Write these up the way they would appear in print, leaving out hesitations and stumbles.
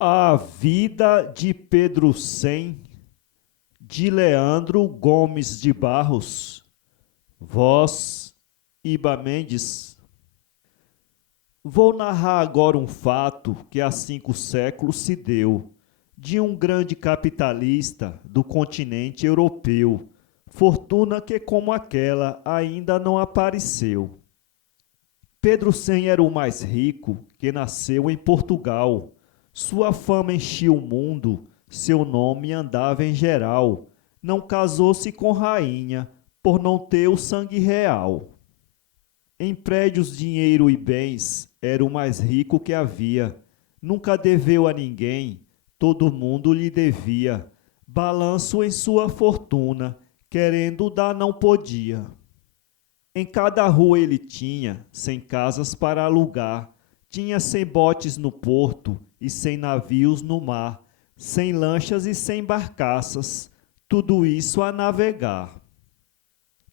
A vida de Pedro Sem, de Leandro Gomes de Barros, voz Iba Mendes. Vou narrar agora um fato que há 5 séculos se deu, de um grande capitalista do continente europeu, fortuna que como aquela ainda não apareceu. Pedro Sem era o mais rico que nasceu em Portugal. Sua fama enchia o mundo, seu nome andava em geral. Não casou-se com rainha, por não ter o sangue real. Em prédios, dinheiro e bens, era o mais rico que havia. Nunca deveu a ninguém, todo mundo lhe devia. Balanço em sua fortuna, querendo dar não podia. Em cada rua ele tinha 100 casas para alugar, tinha 100 botes no porto e 100 navios no mar, 100 lanchas e 100 barcaças, tudo isso a navegar.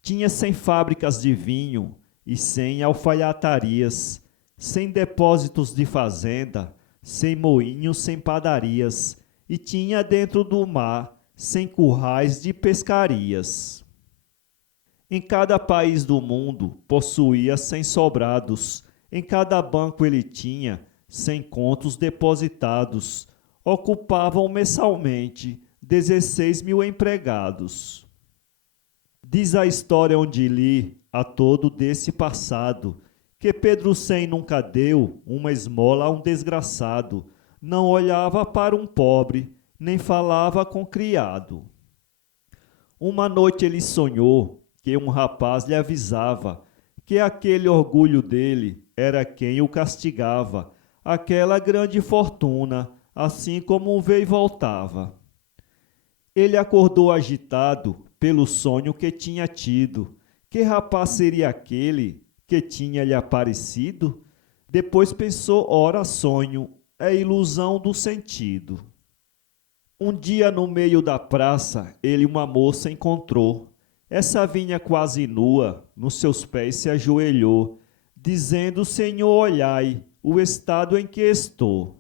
Tinha 100 fábricas de vinho e 100 alfaiatarias, 100 depósitos de fazenda, 100 moinhos, 100 padarias, e tinha dentro do mar 100 currais de pescarias. Em cada país do mundo possuía 100 sobrados, em cada banco ele tinha 100 contos depositados, ocupavam mensalmente 16 mil empregados. Diz a história onde li a todo desse passado, que Pedro Sem nunca deu uma esmola a um desgraçado, não olhava para um pobre, nem falava com criado. Uma noite ele sonhou que um rapaz lhe avisava que aquele orgulho dele era quem o castigava, aquela grande fortuna, assim como veio e voltava. Ele acordou agitado pelo sonho que tinha tido. Que rapaz seria aquele que tinha lhe aparecido? Depois pensou, ora sonho, é ilusão do sentido. Um dia no meio da praça ele uma moça encontrou. Essa vinha quase nua, nos seus pés se ajoelhou, dizendo, Senhor, olhai o estado em que estou.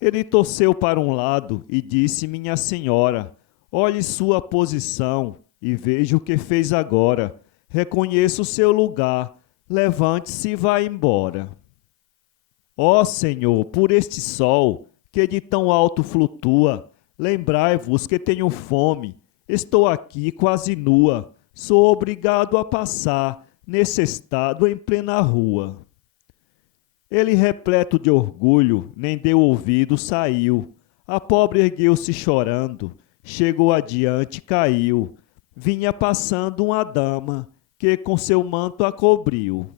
Ele torceu para um lado e disse, minha senhora, olhe sua posição e veja o que fez agora. Reconheça o seu lugar, levante-se e vá embora. Ó Senhor, por este sol que de tão alto flutua, lembrai-vos que tenho fome. Estou aqui quase nua, sou obrigado a passar nesse estado em plena rua. Ele, repleto de orgulho, nem deu ouvido, saiu. A pobre ergueu-se chorando, chegou adiante, caiu. Vinha passando uma dama, que com seu manto a cobriu.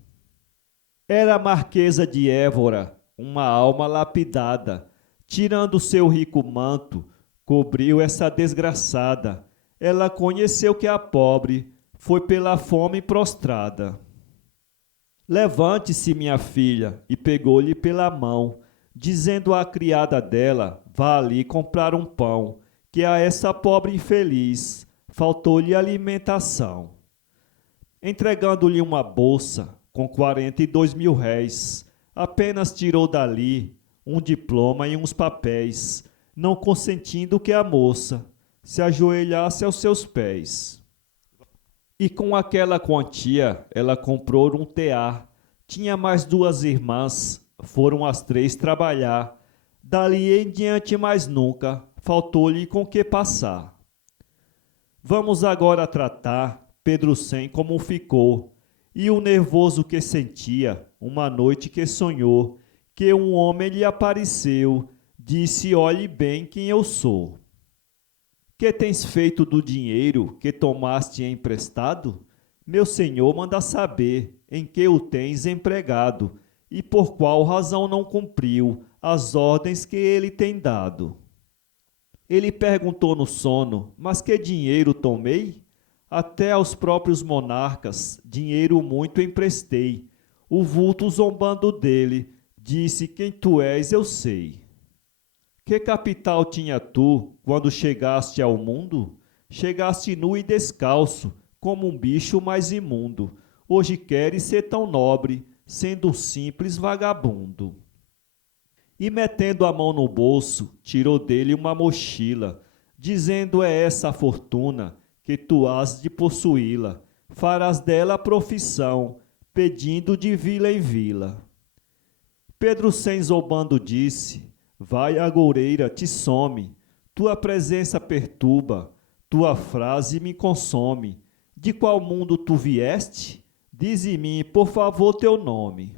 Era a Marquesa de Évora, uma alma lapidada. Tirando seu rico manto, cobriu essa desgraçada. Ela conheceu que a pobre foi pela fome prostrada. Levante-se, minha filha, e pegou-lhe pela mão, dizendo à criada dela, vá ali comprar um pão, que a essa pobre infeliz faltou-lhe alimentação. Entregando-lhe uma bolsa com 42 mil réis, apenas tirou dali um diploma e uns papéis, não consentindo que a moça se ajoelhasse aos seus pés. E com aquela quantia ela comprou um tear. Tinha mais 2 irmãs, foram as 3 trabalhar. Dali em diante mais nunca faltou-lhe com que passar. Vamos agora tratar Pedro Sem como ficou, e o nervoso que sentia, uma noite que sonhou, que um homem lhe apareceu, disse, olhe bem quem eu sou. Que tens feito do dinheiro que tomaste emprestado? Meu senhor manda saber em que o tens empregado e por qual razão não cumpriu as ordens que ele tem dado. Ele perguntou no sono, mas que dinheiro tomei? Até aos próprios monarcas dinheiro muito emprestei. O vulto zombando dele, disse, quem tu és eu sei. Que capital tinha tu quando chegaste ao mundo? Chegaste nu e descalço, como um bicho mais imundo. Hoje queres ser tão nobre, sendo um simples vagabundo. E metendo a mão no bolso, tirou dele uma mochila, dizendo: é essa a fortuna que tu has de possuí-la. Farás dela a profissão, pedindo de vila em vila. Pedro, sem zombando, disse: vai, agoureira, te some, tua presença perturba, tua frase me consome. De qual mundo tu vieste? Dize-me, por favor, teu nome.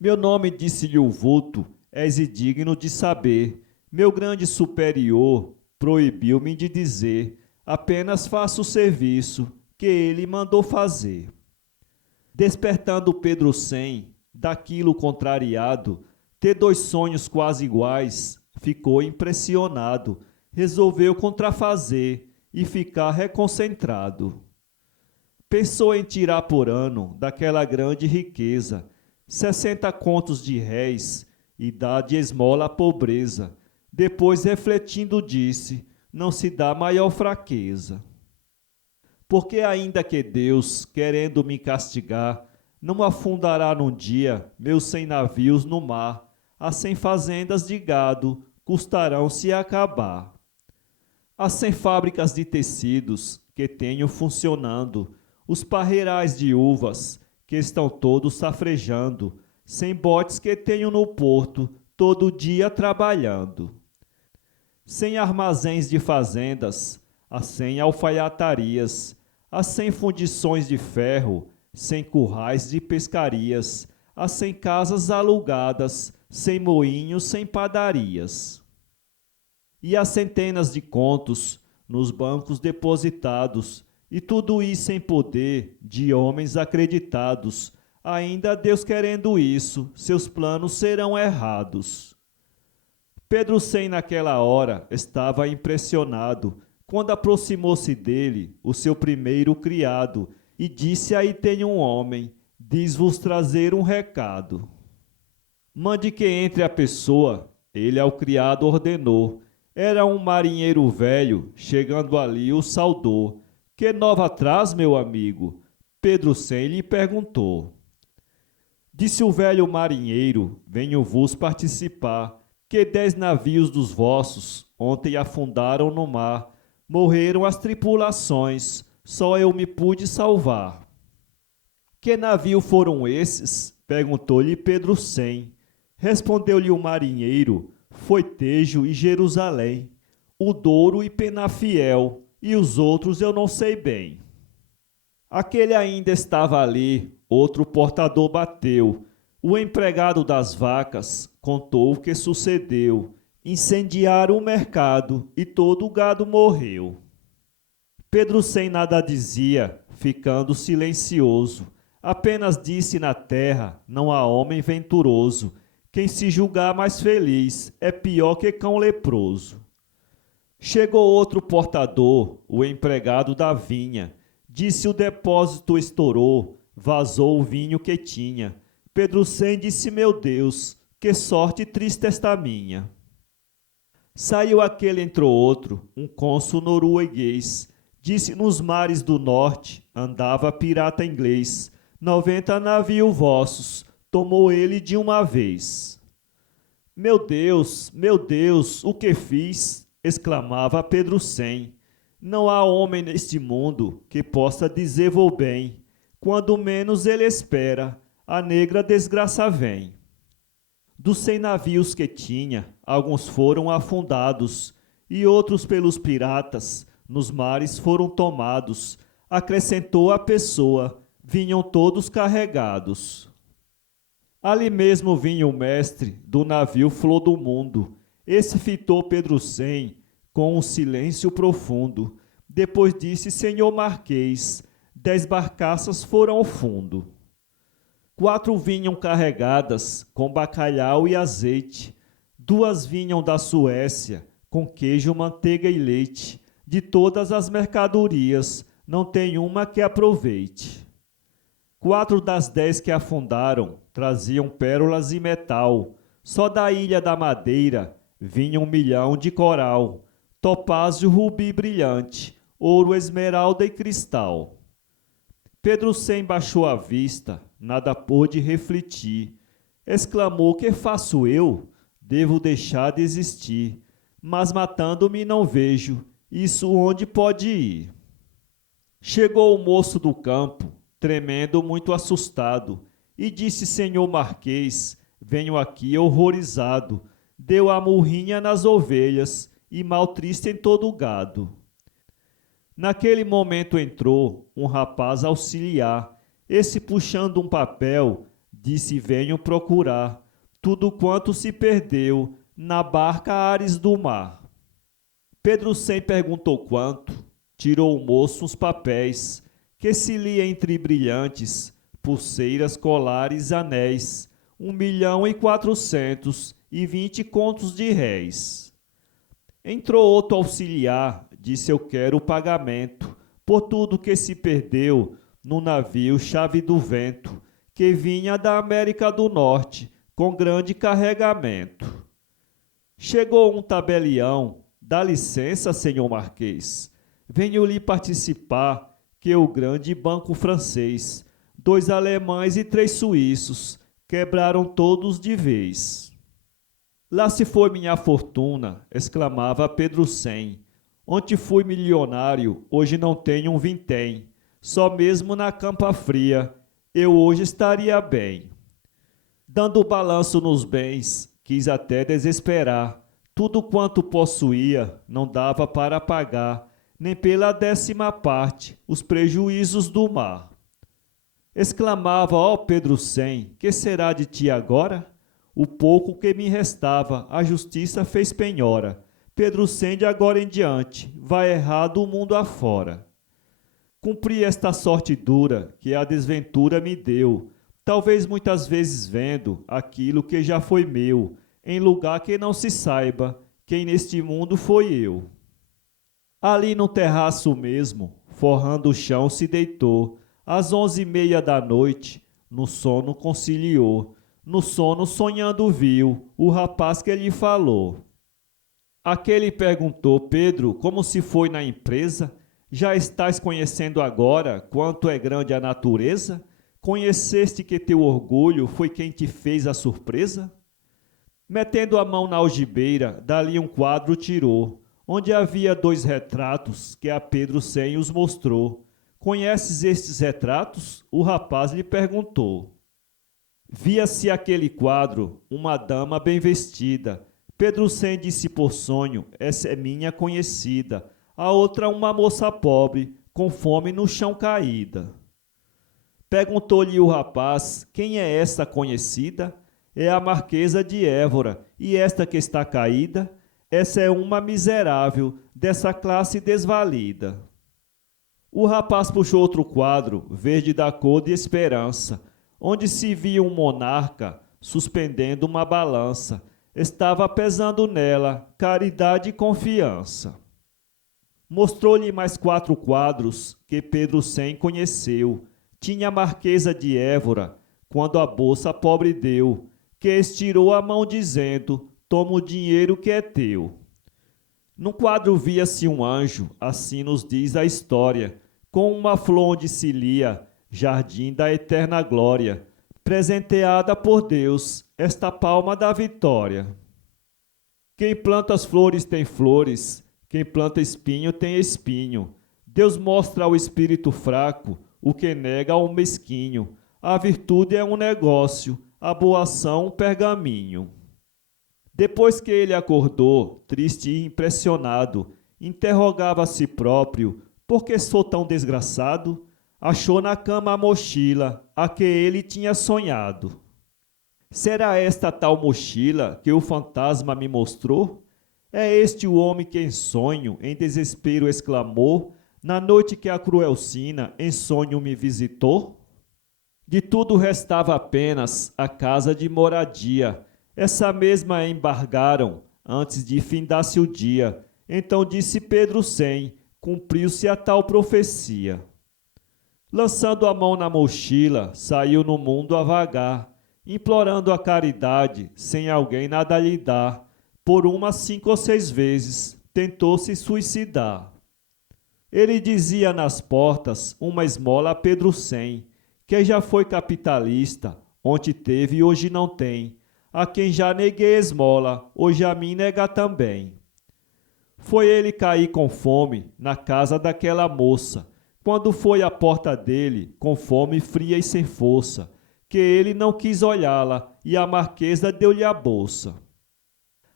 Meu nome, disse-lhe o vulto, és indigno de saber. Meu grande superior proibiu-me de dizer, apenas faço o serviço que ele mandou fazer. Despertando Pedro daquilo contrariado, ter dois sonhos quase iguais, ficou impressionado, resolveu contrafazer e ficar reconcentrado. Pensou em tirar por ano daquela grande riqueza 60 contos de réis e dar de esmola à pobreza. Depois, refletindo, disse: não se dá maior fraqueza. Porque ainda que Deus, querendo me castigar, não afundará num dia meus 100 navios no mar, as 100 fazendas de gado custarão se acabar. As 100 fábricas de tecidos que tenho funcionando, os parreirais de uvas que estão todos safrejando, 100 botes que tenho no porto, todo dia trabalhando. 100 armazéns de fazendas, as 100 alfaiatarias, as 100 fundições de ferro, 100 currais de pescarias, as 100 casas alugadas, 100 moinhos, 100 padarias. E as centenas de contos nos bancos depositados, e tudo isso em poder de homens acreditados. Ainda Deus querendo isso, seus planos serão errados. Pedro naquela hora estava impressionado, quando aproximou-se dele o seu primeiro criado, e disse: aí tem um homem, diz-vos trazer um recado. Mande que entre a pessoa, ele ao criado ordenou. Era um marinheiro velho, chegando ali o saudou. Que nova traz, meu amigo? Pedro lhe perguntou. Disse o velho marinheiro: venho-vos participar, que 10 navios dos vossos ontem afundaram no mar. Morreram as tripulações, só eu me pude salvar. Que navio foram esses? Perguntou-lhe Pedro. Respondeu-lhe o marinheiro: foi Tejo e Jerusalém, o Douro e Penafiel, e os outros eu não sei bem. Aquele ainda estava ali, outro portador bateu. O empregado das vacas contou o que sucedeu. Incendiaram o mercado e todo o gado morreu. Pedro nada dizia, ficando silencioso. Apenas disse: na terra não há homem venturoso. Quem se julgar mais feliz é pior que cão leproso. Chegou outro portador, o empregado da vinha. Disse: o depósito estourou, vazou o vinho que tinha. Pedro disse: meu Deus, que sorte triste esta minha. Saiu aquele, entrou outro, um cônsul norueguês. Disse: nos mares do norte andava pirata inglês. 90 navios vossos tomou ele de uma vez. Meu Deus, o que fiz? Exclamava Pedro. Não há homem neste mundo que possa dizer vou bem. Quando menos ele espera, a negra desgraça vem. Dos 100 navios que tinha, alguns foram afundados, e outros pelos piratas nos mares foram tomados. Acrescentou a pessoa, vinham todos carregados. Ali mesmo vinha o mestre do navio Flor do Mundo. Esse fitou Pedro com um silêncio profundo. Depois disse: senhor Marquês, 10 barcaças foram ao fundo. 4 vinham carregadas com bacalhau e azeite. 2 vinham da Suécia com queijo, manteiga e leite. De todas as mercadorias, não tem uma que aproveite. 4 das 10 que afundaram traziam pérolas e metal. Só da ilha da Madeira vinha 1 milhão de coral, topázio, rubi brilhante, ouro, esmeralda e cristal. Pedro baixou a vista, nada pôde refletir. Exclamou: que faço eu? devo deixar de existir, mas matando-me não vejo, isso onde pode ir? Chegou o moço do campo, tremendo, muito assustado, e disse: Senhor Marquês, venho aqui horrorizado. Deu a murrinha nas ovelhas e mal triste em todo o gado. Naquele momento entrou um rapaz auxiliar. Esse, puxando um papel, disse: venho procurar tudo quanto se perdeu na barca Ares do mar. Pedro Sem perguntou quanto. Tirou o moço uns papéis, que se lia entre brilhantes, pulseiras, colares, anéis, 1.420 contos de réis. Entrou outro auxiliar, disse: eu quero o pagamento por tudo que se perdeu no navio Chave do Vento, que vinha da América do Norte com grande carregamento. Chegou um tabelião: dá licença, senhor Marquês, venho lhe participar que o grande banco francês, 2 alemães e 3 suíços, quebraram todos de vez. Lá se foi minha fortuna, exclamava Pedro Sem. Ontem fui milionário, hoje não tenho um vintém. Só mesmo na campa fria, eu hoje estaria bem. Dando balanço nos bens, quis até desesperar. Tudo quanto possuía não dava para pagar, nem pela 10ª parte, os prejuízos do mar. Exclamava: ó Pedro Sem, que será de ti agora? O pouco que me restava, a justiça fez penhora. Pedro Sem, de agora em diante, vai errado o mundo afora. Cumpri esta sorte dura que a desventura me deu, talvez muitas vezes vendo aquilo que já foi meu, em lugar que não se saiba quem neste mundo foi eu. Ali no terraço mesmo, forrando o chão, se deitou. Às 11h30 da noite, no sono conciliou. No sono, sonhando, viu o rapaz que lhe falou. Aquele perguntou: Pedro, como se foi na empresa? Já estás conhecendo agora quanto é grande a natureza? Conheceste que teu orgulho foi quem te fez a surpresa? Metendo a mão na algibeira, dali um quadro tirou, onde havia 2 retratos que a Pedro Sem os mostrou. Conheces estes retratos? O rapaz lhe perguntou. Via-se aquele quadro uma dama bem vestida. Pedro Sem disse por sonho: essa é minha conhecida. A outra uma moça pobre, com fome no chão caída. Perguntou-lhe o rapaz: quem é essa conhecida? É a Marquesa de Évora. E esta que está caída? Essa é uma miserável, dessa classe desvalida. O rapaz puxou outro quadro, verde da cor de esperança, onde se via um monarca suspendendo uma balança. Estava pesando nela caridade e confiança. Mostrou-lhe mais 4 quadros que Pedro Sem conheceu. Tinha a Marquesa de Évora, quando a bolsa pobre deu, que estirou a mão dizendo: toma o dinheiro que é teu. No quadro via-se um anjo, assim nos diz a história, com uma flor onde se lia: jardim da eterna glória, presenteada por Deus, esta palma da vitória. Quem planta as flores tem flores, quem planta espinho tem espinho. Deus mostra ao espírito fraco o que nega ao mesquinho. A virtude é um negócio, a boa ação um pergaminho. Depois que ele acordou, triste e impressionado, interrogava a si próprio: por que sou tão desgraçado? Achou na cama a mochila, a que ele tinha sonhado. Será esta tal mochila que o fantasma me mostrou? É este o homem que em sonho, em desespero exclamou, na noite que a cruel sina em sonho me visitou? De tudo restava apenas a casa de moradia. Essa mesma embargaram antes de findasse o dia. Então disse Pedro Sem: cumpriu-se a tal profecia. Lançando a mão na mochila, saiu no mundo a vagar, implorando a caridade, sem alguém nada lhe dar. Por 5 ou 6 vezes tentou se suicidar. Ele dizia nas portas uma esmola a Pedro Sem, que já foi capitalista, ontem teve e hoje não tem. a quem já neguei esmola, hoje a mim nega também. Foi ele cair com fome na casa daquela moça, quando foi à porta dele, com fome fria e sem força, que ele não quis olhá-la e a marquesa deu-lhe a bolsa.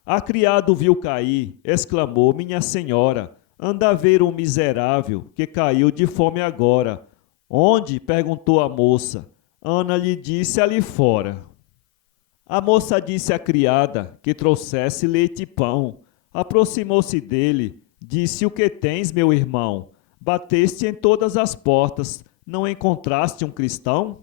A criado viu cair, exclamou: minha senhora, anda a ver um miserável que caiu de fome agora. Onde? Perguntou a moça. Ana lhe disse: ali fora. A moça disse à criada que trouxesse leite e pão. Aproximou-se dele, disse: o que tens, meu irmão? Bateste em todas as portas, não encontraste um cristão?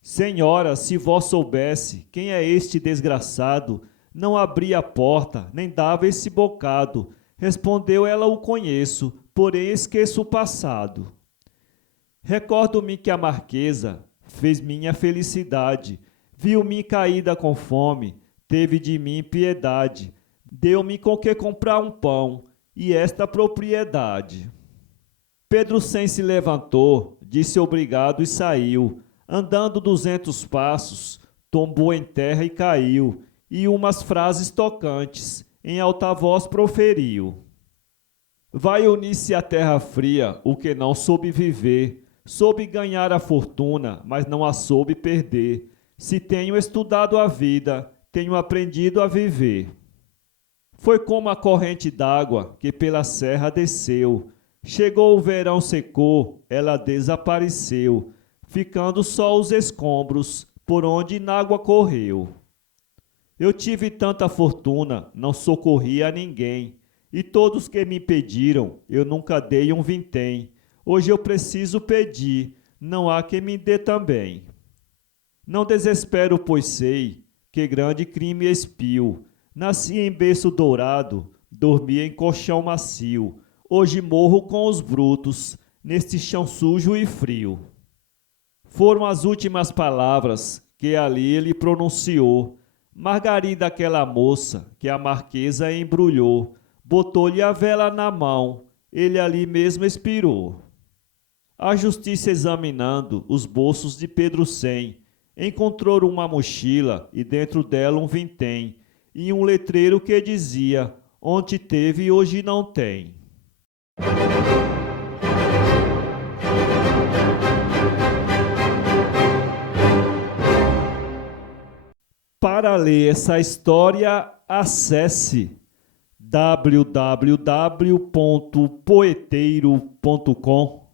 Senhora, se vós soubesse quem é este desgraçado, não abria a porta, nem dava esse bocado. Respondeu ela: o conheço, porém esqueço o passado. Recordo-me que a marquesa fez minha felicidade, viu-me caída com fome, teve de mim piedade, deu-me com que comprar um pão e esta propriedade. Pedro Sem se levantou, disse obrigado e saiu. Andando 200 passos, tombou em terra e caiu, e umas frases tocantes em alta voz proferiu. Vai unir-se à terra fria o que não soube viver, soube ganhar a fortuna, mas não a soube perder. Se tenho estudado a vida, tenho aprendido a viver. Foi como a corrente d'água que pela serra desceu. Chegou o verão, secou, ela desapareceu, ficando só os escombros por onde n'água correu. Eu tive tanta fortuna, não socorri a ninguém, e todos que me pediram, eu nunca dei um vintém. Hoje eu preciso pedir, não há quem me dê também. Não desespero, pois sei que grande crime expiu. Nasci em berço dourado, dormi em colchão macio. Hoje morro com os brutos, neste chão sujo e frio. Foram as últimas palavras que ali ele pronunciou. Margarida, aquela moça que a marquesa embrulhou, botou-lhe a vela na mão, ele ali mesmo expirou. A justiça, examinando os bolsos de Pedro Sem, encontrou uma mochila e dentro dela um vintém, e um letreiro que dizia: onde teve hoje não tem. Para ler essa história, acesse www.poeteiro.com.